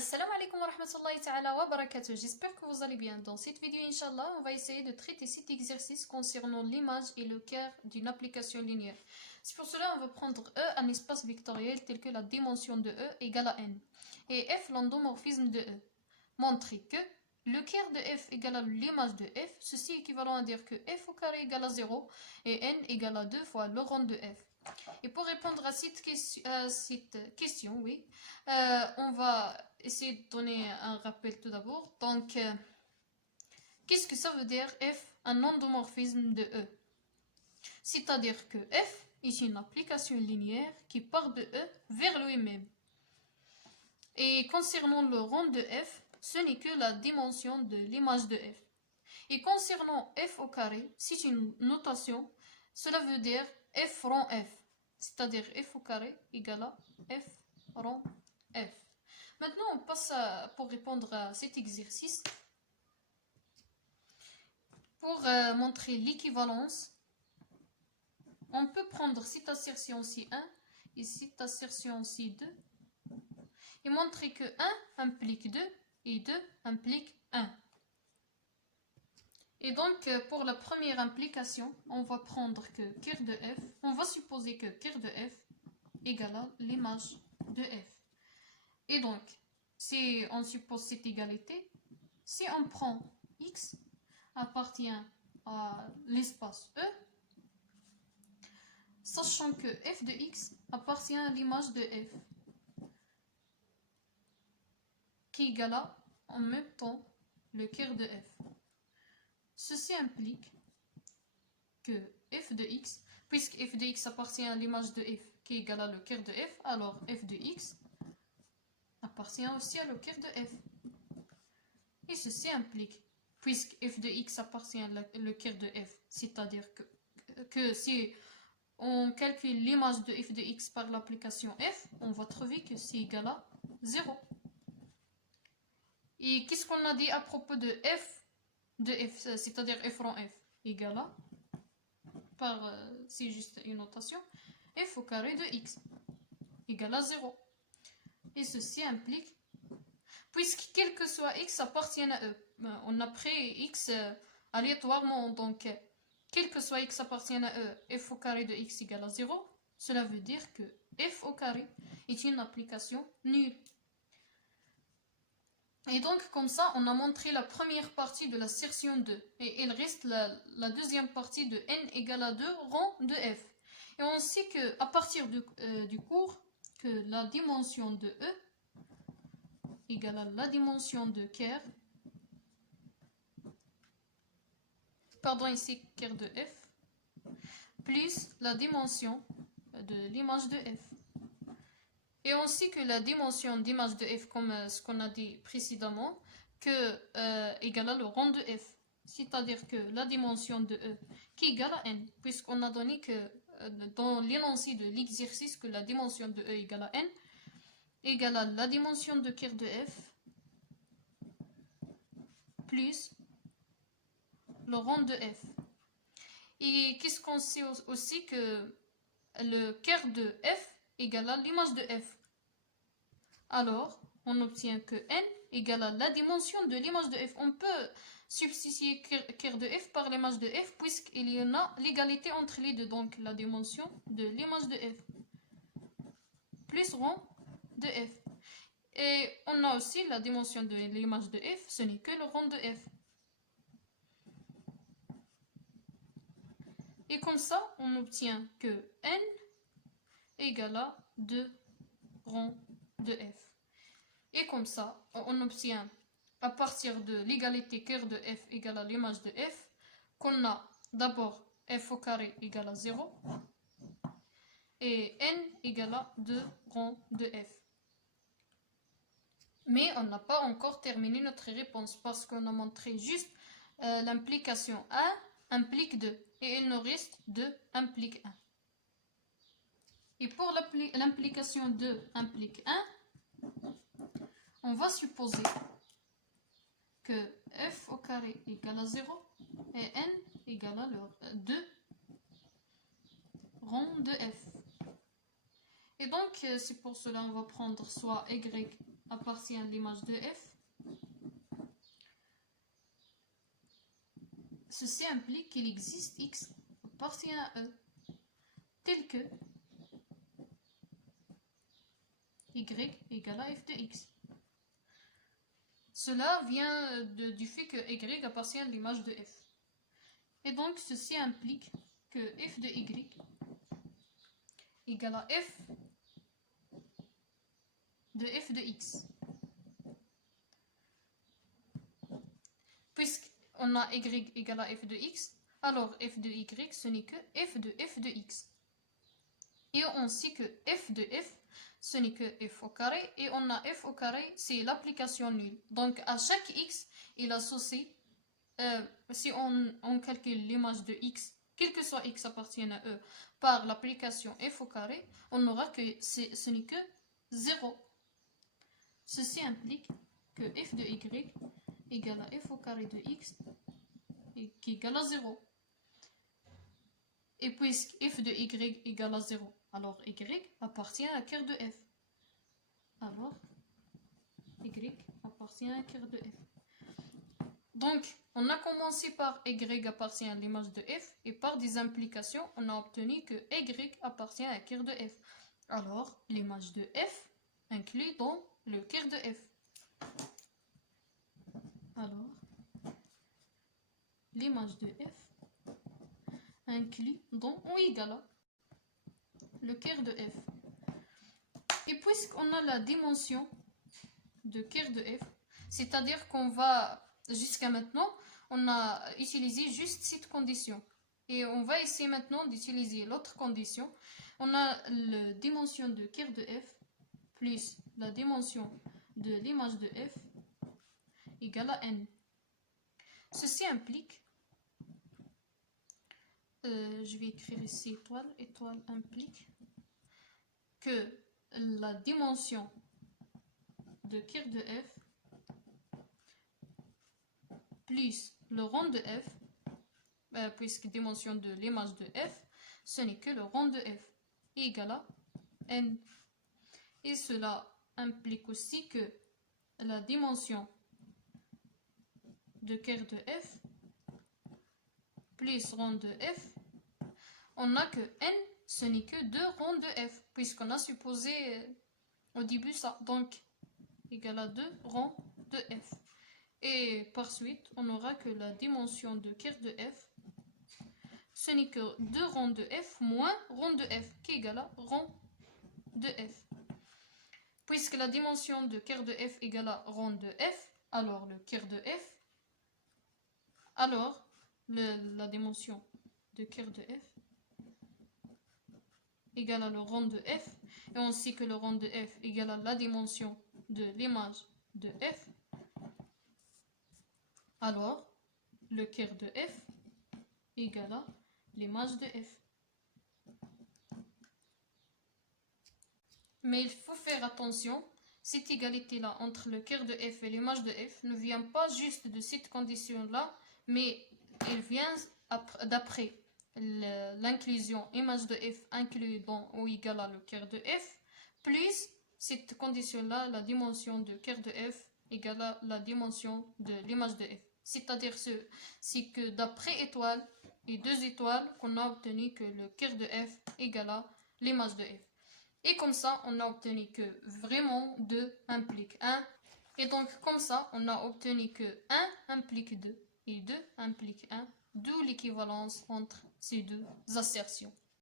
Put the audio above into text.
Assalamu alaikum wa rahmatullahi ta'ala wa barakatuh. J'espère que vous allez bien. Dans cette vidéo, Inch'Allah, on va essayer de traiter cet exercice concernant l'image et le cœur d'une application linéaire. C'est pour cela qu'on va prendre E, un espace vectoriel tel que la dimension de E égale à n, et F, l'endomorphisme de E. Montrer que le cœur de F égale à l'image de F, ceci est équivalent à dire que F au carré égale à 0 et n égale à 2 fois le rond de F. Et pour répondre à cette question, oui, on va essayer de donner un rappel tout d'abord. Donc, qu'est-ce que ça veut dire F, un endomorphisme de E? C'est-à-dire que F est une application linéaire qui part de E vers lui-même. Et concernant le rond de F, ce n'est que la dimension de l'image de F. Et concernant F au carré, c'est une notation, cela veut dire F rond F, c'est-à-dire F au carré égale à F rond F. Maintenant, on passe pour répondre à cet exercice. Pour montrer l'équivalence, on peut prendre cette assertion ci1 et cette assertion ci2 et montrer que 1 implique 2 et 2 implique 1. Et donc, pour la première implication, on va prendre que cœur de F, on va supposer que cœur de F égale à l'image de F. Et donc, si on suppose cette égalité, si on prend X appartient à l'espace E, sachant que F de X appartient à l'image de F, qui égale à, en même temps, le cœur de F. Ceci implique que F de X, puisque F de X appartient à l'image de F qui égale à le cœur de F, alors F de X appartient aussi à le cœur de F. Et ceci implique, puisque F de X appartient à le cœur de F, c'est-à-dire que si on calcule l'image de F de X par l'application F, on va trouver que c'est égal à 0. Et qu'est-ce qu'on a dit à propos de F de F, c'est-à-dire F rond F, égale à, c'est juste une notation, F au carré de X, égale à 0. Et ceci implique, puisque quel que soit X appartient à E, on a pris X aléatoirement, donc quel que soit X appartient à E, F au carré de X égale à 0, cela veut dire que F au carré est une application nulle. Et donc, comme ça, on a montré la première partie de l'assertion 2. Et il reste la deuxième partie de n égale à 2 rond de f. Et on sait qu'à partir du cours, que la dimension de E égale à la dimension de cœur, pardon, ici cœur de f, plus la dimension de l'image de f. Et on sait que la dimension d'image de f, comme ce qu'on a dit précédemment, égale à le rond de f. C'est-à-dire que la dimension de E qui égale à n, puisqu'on a donné que dans l'énoncé de l'exercice que la dimension de E égale à n, égale à la dimension de cœur de f plus le rond de f. Et qu'est-ce qu'on sait aussi que le cœur de f égale à l'image de f. Alors, on obtient que n égale à la dimension de l'image de f. On peut substituer cœur de f par l'image de f puisqu'il y en a l'égalité entre les deux. Donc, la dimension de l'image de f plus rond de f. Et on a aussi la dimension de l'image de f, ce n'est que le rond de f. Et comme ça, on obtient que n égale à 2 rond de f. Et comme ça, on obtient à partir de l'égalité cœur de f égale à l'image de f, qu'on a d'abord f au carré égale à 0 et n égale à 2 rond de f. Mais on n'a pas encore terminé notre réponse parce qu'on a montré juste l'implication 1 implique 2 et il nous reste 2 implique 1. Et pour l'implication 2 implique 1, on va supposer que f au carré égale à 0 et n égale à 2 rond de f. Et donc, c'est pour cela qu'on va prendre soit y appartient à l'image de f, ceci implique qu'il existe x appartient à E, tel que y égale à f de x. Cela vient du fait que y appartient à l'image de f. Et donc, ceci implique que f de y égale à f de x. Puisqu'on a y égale à f de x, alors f de y, ce n'est que f de x. Et on sait que f de f, ce n'est que f au carré, et on a f au carré, c'est l'application nulle. Donc à chaque x, il associe, si on calcule l'image de x, quel que soit x appartienne à E, par l'application f au carré, on aura que ce n'est que 0. Ceci implique que f de y égale à f au carré de x qui égale à 0. Et puisque f de y égale à 0, alors y appartient à quart de f. Alors, y appartient à quart de f. Donc, on a commencé par y appartient à l'image de f, et par des implications, on a obtenu que y appartient à quart de f. Alors, l'image de f inclut dans le quart de f. Alors, l'image de f inclut dans ou égale à le quart de f. Et puisqu'on a la dimension de quart de f, c'est-à-dire qu'on va, jusqu'à maintenant, on a utilisé juste cette condition. Et on va essayer maintenant d'utiliser l'autre condition. On a la dimension de quart de f plus la dimension de l'image de f égale à n. Ceci implique, je vais écrire ici étoile, étoile implique que la dimension de quart de f plus le rond de f, puisque dimension de l'image de f, ce n'est que le rond de f, égale à n. Et cela implique aussi que la dimension de quart de f plus rond de f, on a que n, ce n'est que 2 ronds de f, puisqu'on a supposé au début ça, donc égal à 2 ronds de f. Et par suite, on aura que la dimension de quart de f, ce n'est que 2 ronds de f moins rond de f, qui est égal à rond de f. Puisque la dimension de quart de f égale à rond de f, alors le quart de f, alors la dimension de quart de f égale à le rond de f, et on sait que le rond de f égale à la dimension de l'image de f, alors le quart de f égale à l'image de f. Mais il faut faire attention, cette égalité-là entre le quart de f et l'image de f ne vient pas juste de cette condition-là, mais elle vient d'après l'inclusion image de f inclus dans ou égal à le quart de f, plus cette condition-là, la dimension de quart de f égale à la dimension de l'image de f. C'est-à-dire c'est que d'après étoile et 2 étoiles qu'on a obtenu que le quart de f égale à l'image de f. Et comme ça, on a obtenu que vraiment 2 implique 1. Et donc, comme ça, on a obtenu que 1 implique 2 et 2 implique 1, d'où l'équivalence entre ces deux assertions.